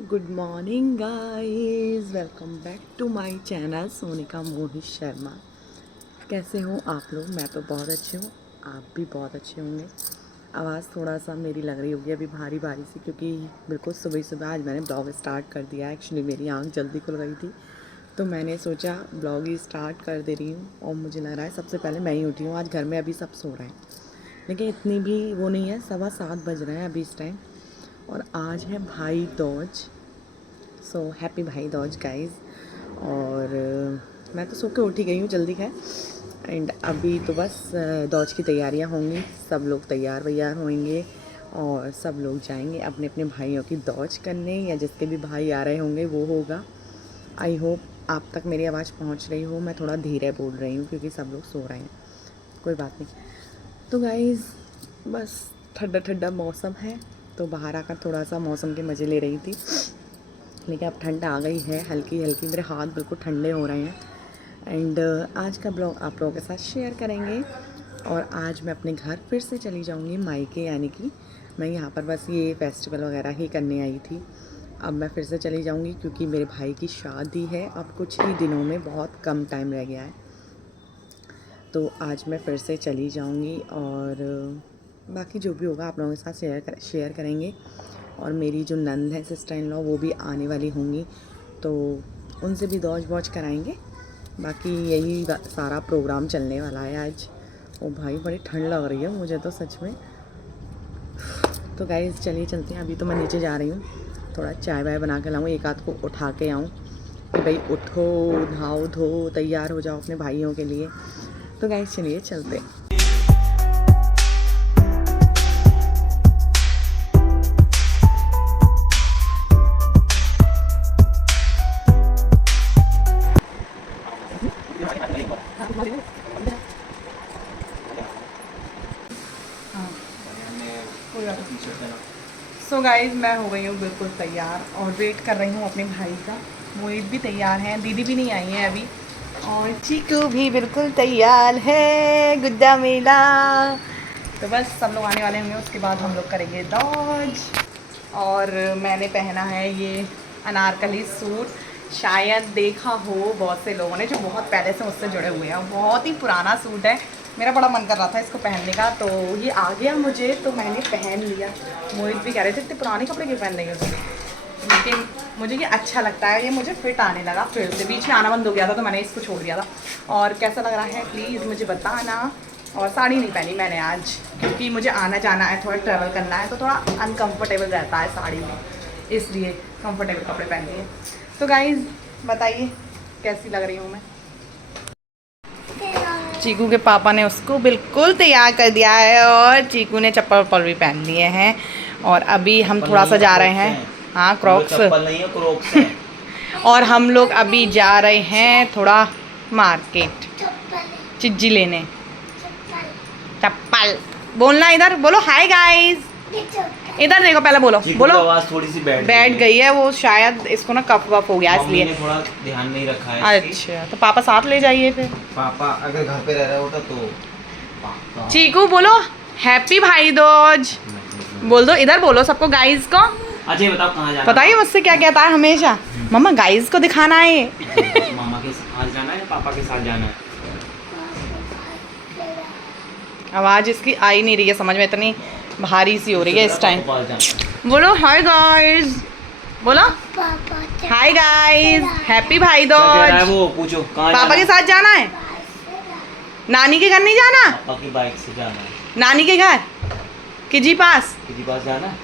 Good morning guys, welcome back to my channel Sonika Mohit Sharma. कैसे हो आप लोग? मैं तो बहुत अच्छी हूँ, आप भी बहुत अच्छे होंगे। आवाज़ थोड़ा सा मेरी लग रही होगी अभी भारी भारी सी, क्योंकि बिल्कुल सुबह सुबह आज मैंने ब्लॉग स्टार्ट कर दिया। एक्चुअली मेरी आंख जल्दी खुल गई थी तो मैंने सोचा ब्लॉग ही स्टार्ट कर दे रही हूँ। और मुझे लग रहा है सबसे पहले मैं ही उठी हूँ। आज घर में अभी सब सो रहे हैं, लेकिन इतनी भी वो नहीं है, 7:15 बज रहे हैं अभी इस टाइम। और आज है भाई दूज, सो हैप्पी भाई दूज गाइज़। और मैं तो सो के उठी गई हूँ जल्दी है। एंड अभी तो बस दूज की तैयारियाँ होंगी, सब लोग तैयार वैयार होंगे और सब लोग जाएंगे अपने अपने भाइयों की दूज करने, या जिसके भी भाई आ रहे होंगे वो होगा। आई होप आप तक मेरी आवाज़ पहुँच रही हो। मैं थोड़ा धीरे बोल रही हूँ क्योंकि सब लोग सो रहे हैं, कोई बात नहीं। तो गाइज़ बस ठंडा ठंडा मौसम है तो बाहर आकर थोड़ा सा मौसम के मज़े ले रही थी, लेकिन अब ठंड आ गई है हल्की हल्की। मेरे हाथ बिल्कुल ठंडे हो रहे हैं। एंड आज का ब्लॉग आप लोगों के साथ शेयर करेंगे। और आज मैं अपने घर फिर से चली जाऊंगी मायके, यानी कि मैं यहाँ पर बस ये फेस्टिवल वगैरह ही करने आई थी। अब मैं फिर से चली जाऊंगी क्योंकि मेरे भाई की शादी है अब कुछ ही दिनों में, बहुत कम टाइम रह गया है। तो आज मैं फिर से चली जाऊंगी और बाकी जो भी होगा आप लोगों के साथ शेयर करेंगे। और मेरी जो नंद है, सिस्टर इन लॉ, वो भी आने वाली होंगी तो उनसे भी दौज वौज कराएंगे। बाकी यही सारा प्रोग्राम चलने वाला है आज। ओ भाई बड़ी ठंड लग रही है मुझे तो सच में। तो गाइस चलिए चलते हैं। अभी तो मैं नीचे जा रही हूँ, थोड़ा चाय वाय बना के लाऊँ, एक आध को उठा के आऊँ कि भाई उठो, नहाओ धो, तैयार हो जाओ अपने भाइयों के लिए। तो गाइस चलिए चलते हैं। सो गाइज मैं हो गई हूँ बिल्कुल तैयार और वेट कर रही हूँ अपने भाई का। मोहित भी तैयार हैं, दीदी भी नहीं आई है अभी, और चीकू भी बिल्कुल तैयार है, गुड्डा मेला। तो बस सब लोग आने वाले होंगे, उसके बाद हम लोग करेंगे दौज। और मैंने पहना है ये अनारकली सूट, शायद देखा हो बहुत से लोगों ने जो बहुत पहले से मुझसे जुड़े हुए हैं। बहुत ही पुराना सूट है, मेरा बड़ा मन कर रहा था इसको पहनने का, तो ये आ गया मुझे तो मैंने पहन लिया। मोहित भी कह रहे थे इतने पुराने कपड़े क्यों पहन लेंगे उसमें, लेकिन मुझे ये अच्छा लगता है, ये मुझे फिट आने लगा। फिर से बीच में आना बंद हो गया था तो मैंने इसको छोड़ दिया था। और कैसा लग रहा है प्लीज़ मुझे बताना। और साड़ी नहीं पहनी मैंने आज क्योंकि मुझे आना जाना है, थोड़ा ट्रैवल करना है तो थोड़ा अनकम्फर्टेबल रहता है साड़ी में, इसलिए कंफर्टेबल कपड़े पहन लिए। तो गाइज़ बताइए कैसी लग रही हूँ मैं। चीकू के पापा ने उसको बिल्कुल तैयार कर दिया है और चीकू ने चप्पल वप्पल भी पहन लिए हैं। और अभी हम थोड़ा सा जा रहे हैं, हाँ क्रॉक्स नहीं है, क्रॉक्स है। और हम लोग अभी जा रहे हैं थोड़ा मार्केट चिज्जी लेने। चप्पल बोलना, इधर बोलो हाय गाइस, इधर देखो पहले बोलो बोलो। आवाज थोड़ी सी बैठ गई है, वो शायद इसको ना कफ वफ हो गया इसलिए थोड़ा ध्यान नहीं रखा है। अच्छा तो पापा साथ ले जाइए फिर। पापा अगर घर पे रह रहा होता तो। चीकू बोलो हैप्पी भाई दूज बोल दो, इधर बोलो सबको गाइस को। अच्छा बताओ कहाँ जाना, बताइए मुझसे क्या कहता है हमेशा, मम्मा गाइस को दिखाना है। मामा के साथ जाना है, पापा के साथ जाना है। आवाज इसकी आ ही नहीं रही है समझ में, इतनी भारी सी हो रही है इस टाइम। बोलो हाय गाइस, बोलो हाय गाइस, हैप्पी भाई दूज। वो पूछो पापा के साथ जाना है, नानी के घर नहीं जाना, पापा की बाइक से जाना है, नानी के घर किजी पास जाना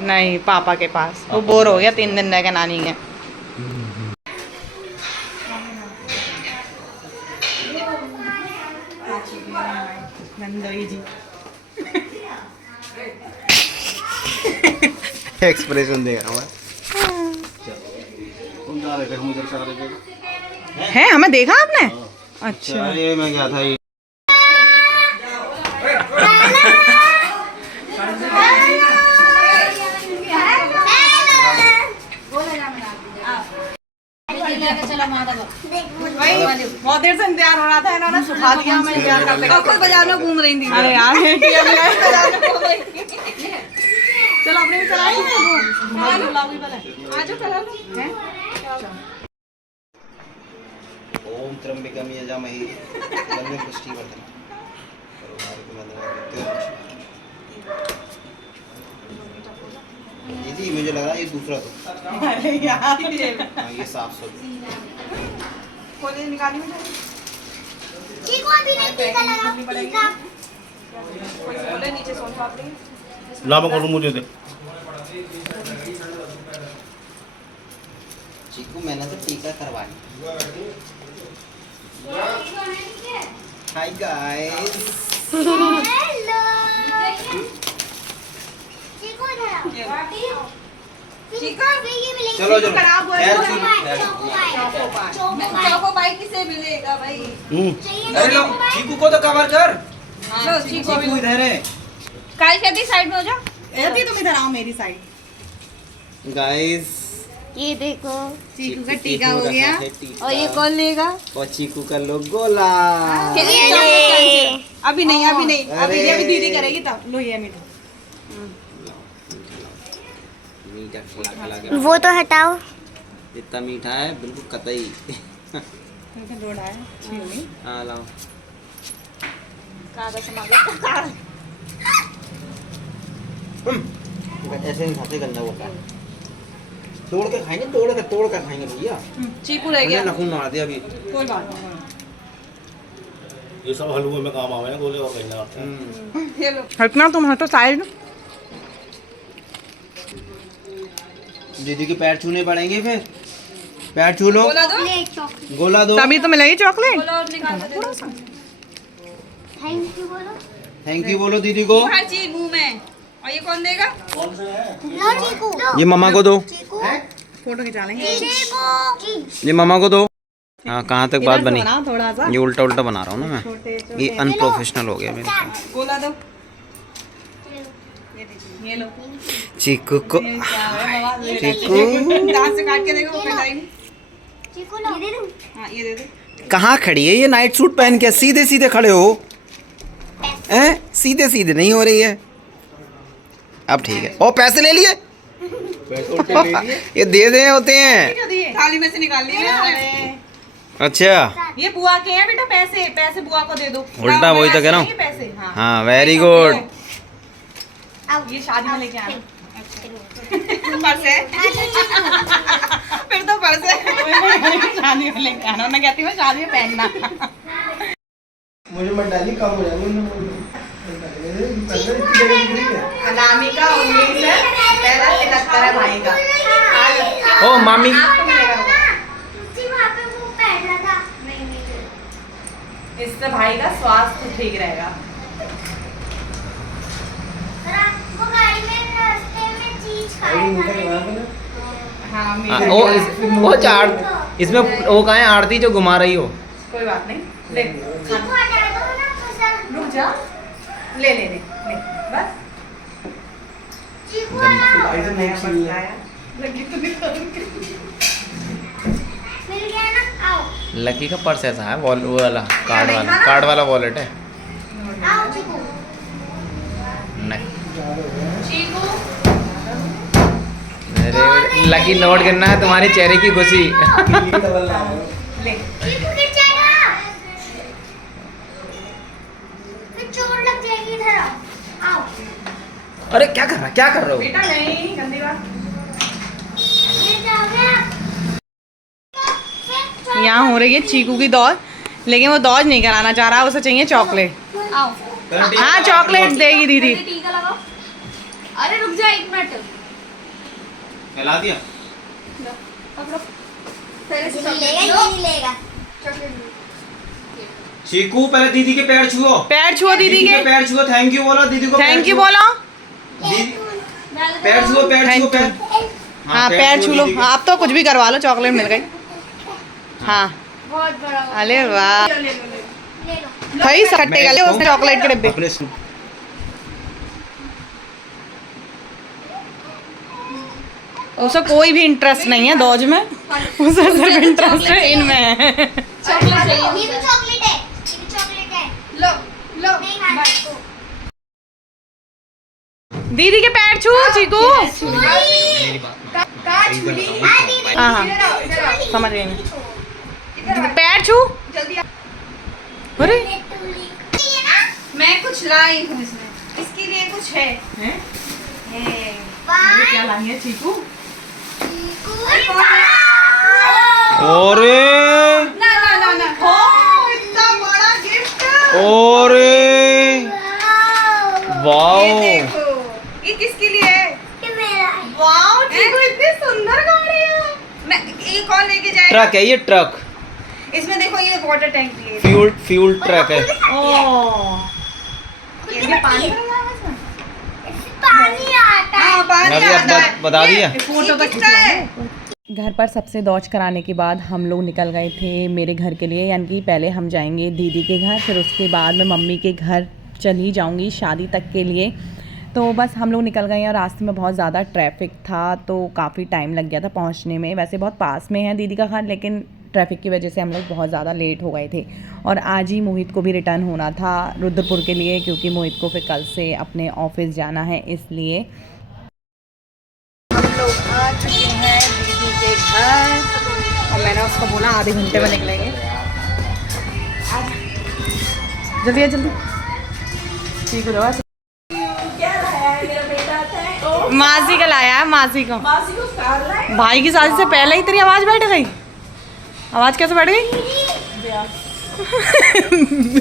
नहीं, पापा के पास। वो बोर हो गया 3 दिन रह गए नानी के। जी एक्सप्रेशन दे रहा है, हमें देखा आपने? अच्छा ये मैं गया था ये। बहुत देर से इंतजार हो रहा था, इन्होंने सुखा दिया हमें इंतजार करते। बाजार में घूम रही थी। अरे यार चलो अपने भी चलाएं वो गुलाबी वाला आ जाओ चला लो हैं ओम त्र्यंबकम यजामहे तन्नो पुष्टिवर्धनम् दीदी मुझे लग रहा है ये दूसरा तो अरे यार ये हाँ ये साफ सुथरा खोले निकाली में चीकू अभी नहीं टीका लगा टीका खोले नीचे सोन पापड़ी लाभ करो मुझे दे चीकू मैंने तो टीका करवाया हाय गाइस हेलो चीकू इधर आओ चीकू ये मिलेगी चलो चलो खराब हुआ है। यार चीकू चौको भाई किसे मिलेगा भाई अरे लो चीकू को तो कवर कर लो चीकू चीकू इधर है काल कहती साइड में हो जा ऐसी तुम इधर आओ मेरी साइड गाइस ये देखो चीकू का टीका हो गया और ये कौन लेगा और चीकू का लोग गोला अभी नहीं अभी अरे। ये अभी दीदी करेगी तब लो ये मीठा मीठा खिला खिला के वो तो हटाओ इतना मीठा है बिल्कुल कतई रोड आया अच्छी होगी हाँ लाओ कागज संभालो ऐसे नहीं खाते गंदा होता है तोड़ के खाएंगे भैया चीकू रह गया नखून मार दिया अभी कोई बात नहीं ये सब हलवे में काम आवे ना गोले और कहीं ना आते हैं ये लो हटना तुम हटो साइड दीदी के पैर छूने पड़ेंगे फिर पैर छू लो बोला दो ले चॉकलेट गोला दो तभी तो मिलेगी चॉकलेट बोलो और निकाल के दे दो थैंक यू बोलो थैंक यू बोलो दीदी को हर चीज मुंह में और ये कौन देगा लो चीकू ये मम्मा को दो चीकू फोटो खिंचा लेंगे चीकू ये मम्मा को दो हाँ कहाँ तक बात बनी बनाओ थोड़ा सा ये उल्टा उल्टा बना रहा हूँ ना मैं छोटे ये अनप्रोफेशनल हो गया मेरे से गोला दो ये लो चीकू को ये क्या है बाबा चीकू दांत से काट के देखो वो कटाई नहीं चीकू लो ये दे दूं हाँ ये दे दो कहाँ खड़ी है ये नाइट सूट पहन के सीधे सीधे खड़े हो हैं सीधे सीधे नहीं हो रही है अब ठीक है ओ पैसे ले लिए ये दे दे होते हैं थाली में से निकाल लिए अच्छा ये बुआ के हैं बेटा पैसे पैसे बुआ को दे दो उल्टा वही तो कह रहा हूँ। ये पैसे हाँ हाँ वेरी गुड ये शादी में लेके आना पर्स है फिर तो पर्स है शादी में लेके आना मैं कहती हूँ शादी में पहनना मुझे मत डाली कम हो जाएगा अनामिका 19 है पहला 73 है भाई का ओ मामी आपको मिलेगा जी वहाँ पे वो बैठ रहा था नहीं इससे भाई का स्वास्थ्य ठीक रहेगा वो गाड़ी में रास्ते में चीज खाया था हाँ वो चार इसमें वो कहाँ है आरती जो घुमा रही हो कोई बात नहीं ले चीकू हटा दो ना फसल रुक जा ले ले ले ले बस चीकू लगी तो मिल गया ना आओ लकी का पर्स ऐसा है वो वाला कार्ड वाला वॉलेट है आओ चीकू नहीं चीकू अरे लकी नोट करना है तुम्हारे चेहरे की खुशी ले चीकू गिर जाएगा फिर चोट लग जाएगी इधर आओ अरे क्या कर रहे हो बेटा नहीं गंदी बात गिर जाओगे फिर यहाँ हो रही है चीकू की दौड़ लेकिन वो दौड़ नहीं कराना चाह रहा उसे चाहिए चॉकलेट आओ हाँ चॉकलेट देगी दीदी पहले टीका लगाओ अरे रुक जा 1 मिनट फैला दिया पकड़ो पहले से लेगा चॉकलेट ये लो नहीं लेगा चॉकलेट चीकू पहले दीदी के पैर छुओ पैर छुओ दीदी के पैर छुओ थैंक यू बोलो दीदी को थैंक यू बोलो पैर छुओ Thank पैर you. हाँ पैर छू लो दीदी के। हाँ, अब तो कुछ भी करवा लो चॉकलेट मिल गई हाँ बहुत बड़ा अरे वाह ले लो भाई सट्टे का ले उसने चॉकलेट के डिब्बे अपने सु- उसे कोई भी इंटरेस्ट नहीं है दौज में उसे सिर्फ इंटरेस्ट है इनमें चॉकलेट चाहिए ये भी चॉकलेट है ये भी चॉकलेट है लो लो नहीं खाना दीदी के पैर छू चीकू। हाँ हाँ समझ गई मैं। पैर छू। अरे मैं कुछ लाई हूँ इसमें, इसके लिए कुछ है। क्या लाई है चीकू? ओरे ना ना ना ना, ओ इतना बड़ा गिफ्ट। ओरे ये वाओ देखो, ये किसके लिए है? वाओ चीकू, इतनी सुंदर गाड़ी है। मैं एक और लेके जाएगा। ट्रक है ये, ट्रक इसमें देखो ये वाटर टैंक लिए। फ्यूल ट्रक है। ये पानी भरा हुआ है इसमें? पानी आता है। हाँ, पानी अभी आप आता है। बता दिया। ये किसका है? घर पर सबसे दौज कराने के बाद हम लोग निकल गए थे मेरे घर के लिए, यानी कि पहले हम जाएंगे दीदी के घर, फिर उसके बाद मैं मम्मी के घर चली जाऊंगी शादी तक के लिए। तो बस हम लोग निकल गए और रास्ते में बहुत ज़्यादा ट्रैफिक था तो काफ़ी टाइम लग गया था पहुंचने में। वैसे बहुत पास में है दीदी का घर, लेकिन ट्रैफिक की वजह से हम लोग बहुत ज़्यादा लेट हो गए थे। और आज ही मोहित को भी रिटर्न होना था रुद्रपुर के लिए, क्योंकि मोहित को फिर कल से अपने ऑफिस जाना है, इसलिए हम लोग आ चुके हैं दीदी के घर। और मैंने उसको बोला आधे घंटे में निकलेंगे। जल्दी आ जल्दी। ठीक हो मासी का लाया है, मासी को। भाई की शादी से पहले ही तेरी आवाज़ बैठ गई। आवाज़ कैसे बैठ गई?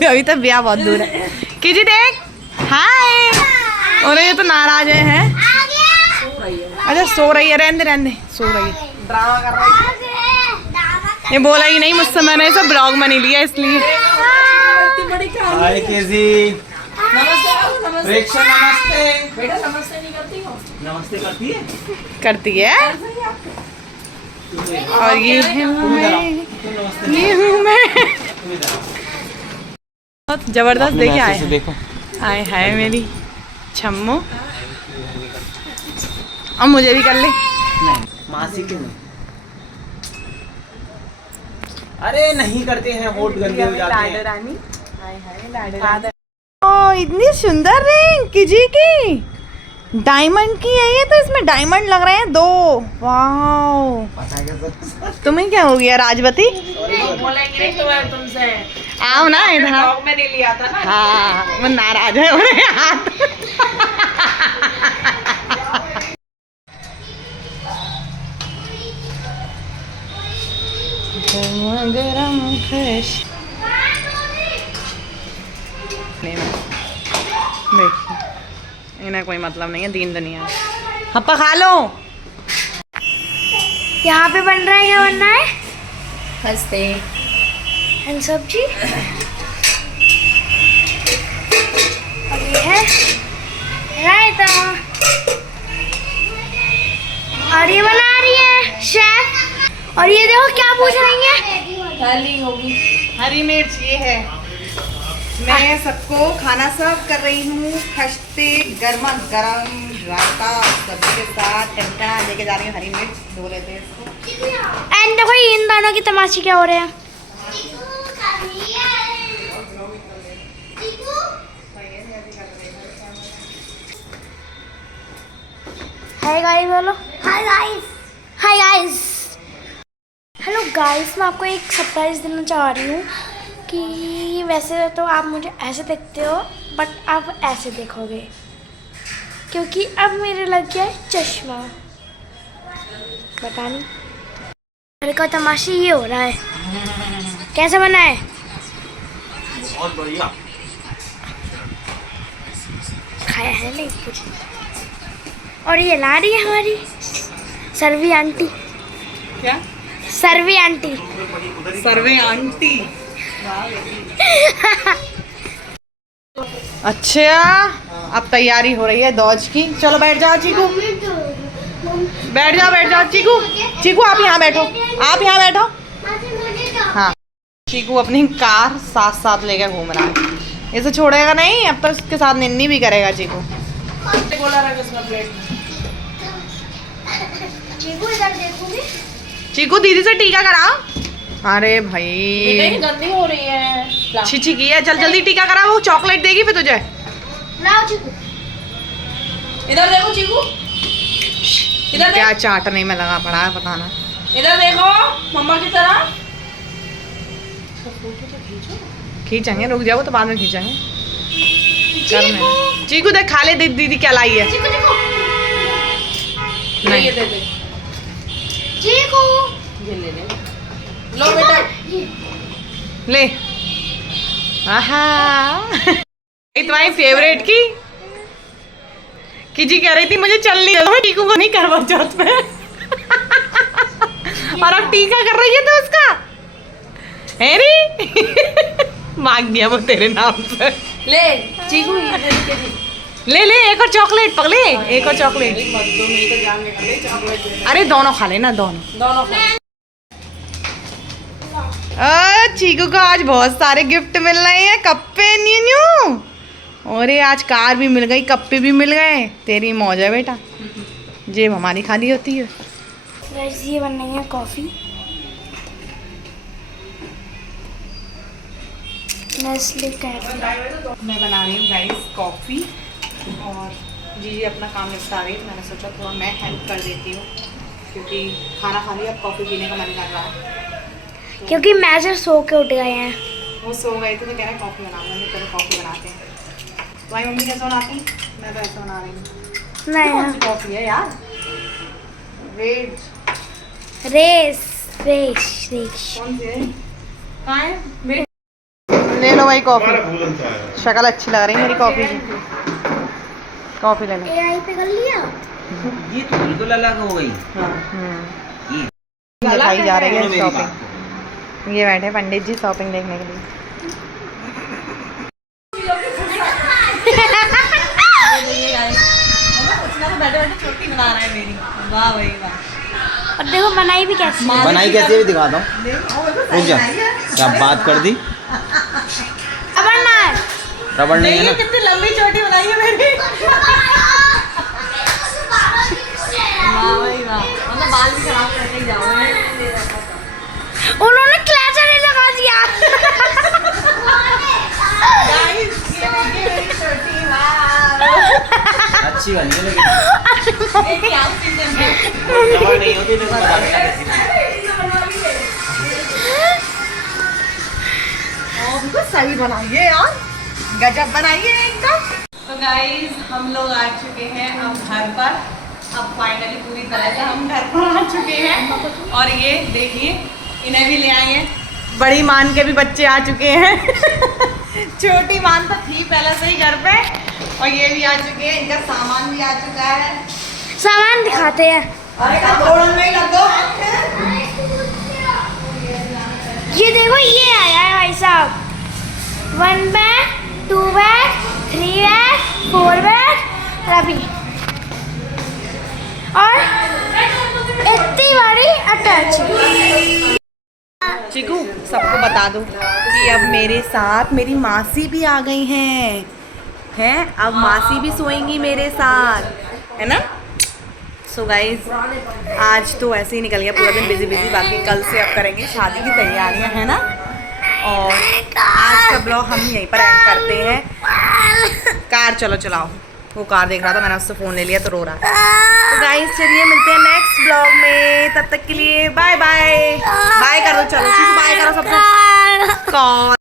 अभी तक ब्याह बहुत दूर है। कीजिए देख। हाय। और ये तो नाराज है। अच्छा सो रही है, रहने दे सो रही है, ड्रामा कर रही है। ये बोला ही नहीं मुझसे, मैंने इसे ब्लॉग में नहीं लिया इसलिए। हाय केजी। प्रेक्षक नमस्ते। बेटा नमस्ते नहीं करती हो? नमस्ते करती है। करती है। और ये हूँ मैं बहुत जबरदस्त। देखिए आए देखो आए हाय मेरी छम्मो। अब मुझे भी कर ले। मासी के नहीं। अरे नहीं करते हैं, वोट गंदे हो जाते हैं। रानी ओ इतनी सुंदर रिंग किजी की, डायमंड की है ये, तो इसमें डायमंड लग रहे हैं 2। वाओ तुम्हें क्या हो गया राजवती? बोलेंगे तो तुमसे आओ ना इधर। ब्लॉग में नहीं लिया था ना। हाँ वो नाराज है मेरे हाथ। गरम फ्रेश देखिए, इन्हें कोई मतलब नहीं है दीन दुनिया। हप्पा खा लो। यहाँ पे बन रहा है, क्या बनना है? हंसते एंड सब्जी। और ये है रायता। और ये बना रही है शेफ। और ये देखो क्या पूछ रही है। खाली होगी। हरी मिर्च ये है। मैं सबको खाना सर्व कर रही हूँ, खस्ते गर्मा गरम रायता सब्जी के साथ टमटा लेके जा रही हूँ। हरी मिर्च धो लेते हैं इसको। एंड देखो इन दोनों की तमाशे क्या हो रहे हैं। हाय गाइस बोलो। Hi guys. Hi guys. Hello guys, मैं आपको एक सरप्राइज देना चाह रही हूँ कि वैसे तो आप मुझे ऐसे देखते हो, बट आप ऐसे देखोगे, क्योंकि अब मेरे लग गया है चश्मा। पता नहीं मेरे का तमाशा ये हो रहा है। कैसा बना है? बहुत बढ़िया। खाया है नहीं कुछ। और ये ला रही है हमारी सर्वी आंटी। क्या? सर्वी आंटी। सर्वे आंटी। अच्छा अब तैयारी हो रही है दौज की। चलो बैठ जाओ चीकू, बैठ जाओ चीकू। चीकू आप यहाँ बैठो, आप यहाँ बैठो। हाँ चीकू अपनी कार साथ साथ लेकर घूम रहा है, इसे छोड़ेगा नहीं। अब तो इसके साथ निन्नी भी करेगा चीकू। चीकू इधर देखोगे? चीकू दीदी से टीका कराओ। अरे भाई गंदी हो रही है। छिछी की है, चल जल्दी टीका करा। वो चॉकलेट देगी फिर तुझे। लाओ चीकू। इधर देखो चीकू, इधर क्या चाटने में लगा पड़ा है पता ना। इधर देखो मम्मा की तरह। खींचेंगे, रुक जाओ तो बाद में खींचेंगे। चीकू देख खा ले, दीदी क्या लाई है। चीकू चीकू नहीं। ये दे दे, चीकू ये ले ले। लो बेटा, ले। आहा तुम्हारी फेवरेट की जी कह रही थी मुझे चल नहीं रहा, टीकू को नहीं करवा चौथ पे। और अब टीका कर रही है तो उसका है री। मांग दिया वो तेरे नाम पे। ले चीकू ये ले के दे। ले ले एक और चॉकलेट पकड़े, एक और चॉकलेट। मत दो, मेरी तो जान निकल गई, चॉकलेट दे दे। अरे दोनों खा लेना, दोनों। दोनों खा। चीकू को आज बहुत सारे गिफ्ट मिल रहे हैं, कप्पे न्यू न्यू। अरे आज कार भी मिल गई, कप्पे भी मिल गए। तेरी मौज है बेटा, जेब हमारी खाली होती है। गाइस ये बन रही है कॉफ़ी। Nestle cafe. मैं बना रही हूँ गाइस कॉफ़ी और जी अपना काम निपटा रही है। मैंने सोचा थोड़ा मैं हेल्प कर देती हूँ क्योंकि खाना खा लिया, अब कॉफ़ी पीने का मन कर रहा है। क्योंकि मैं से सो के उठ गए हैं। वो सो गए थे तो कह रहे हैं कॉफ़ी बनाना, मैंने चलो कॉफ़ी बनाते हैं। तुम्हारी मम्मी कैसे बनाती? मैं तो ऐसे बना रही हूँ। नहीं कौन सी कॉफ़ी है यार? रेड। Race race race. कौन सी है? कहाँ है मेरी? ले लो भाई कॉफ़ी, शक्ल अच्छी लग रही है मेरी कॉफ़ी की। कॉफ़ी ले लो। एआई पे कर लिया। ये तो बिल्कुल अलग हो गई। दिखाई जा रही है शॉपिंग। ये बैठे पंडित जी शॉपिंग देखने के लिए। बैठे बैठे छोटी बना रहे हैं मेरी। वाह भाई वाह। और देखो बनाई भी कैसी है। बनाई कैसे है भी दिखाता हूँ। रुक जा, क्या बात कर दी। अब बनना है। रबड़ नहीं है ना। कितनी लंबी चोटी बनाई है मेरी। वाह भाई वाह, मतलब बाल भी खराब करके ही जाओगे। उन्होंने क्लचर ही लगा दिया। गाइस ये देखिए मेरी चोटी। वाह अच्छी बनी है लेकिन ये क्या सीजन है? रबड़ नहीं होती तो पता नहीं कैसी। और बिल्कुल सही बनाइए यार, गजब बनाइए एकदम। तो गाइस हम लोग आ चुके हैं अब घर पर। अब फाइनली पूरी तरह से हम घर पर आ चुके हैं। और ये देखिए इन्हें भी ले आए हैं, बड़ी मान के भी बच्चे आ चुके हैं। छोटी मान तो थी पहले से ही घर पे, और ये भी आ चुके हैं, इनका सामान भी आ चुका है। सामान दिखाते हैं। अरे कटोरों में ही लगो। ये देखो ये आया है भाई साहब। 1 बैग, 2 बैग, 3 बैग, 4 बैग रबी और इतनी बड़ी अटैच। चिकू सबको बता दो कि अब मेरे साथ मेरी मासी भी आ गई हैं। अब मासी भी सोएंगी मेरे साथ, है ना। सो गाइज आज तो ऐसे ही निकल गया पूरा दिन बिजी बिजी। बाकी कल से अब करेंगे शादी की तैयारियां, है ना। और आज का ब्लॉग हम यहीं पर एंड करते हैं। कार चलो चलाओ, वो कार देख रहा था, मैंने उससे फ़ोन ले लिया तो रो रहा था। तो गाइस चलिए मिलते हैं नेक्स्ट ब्लॉग में, तब तक के लिए बाय बाय। बाय करो, चलो बाय करो सबको। कौन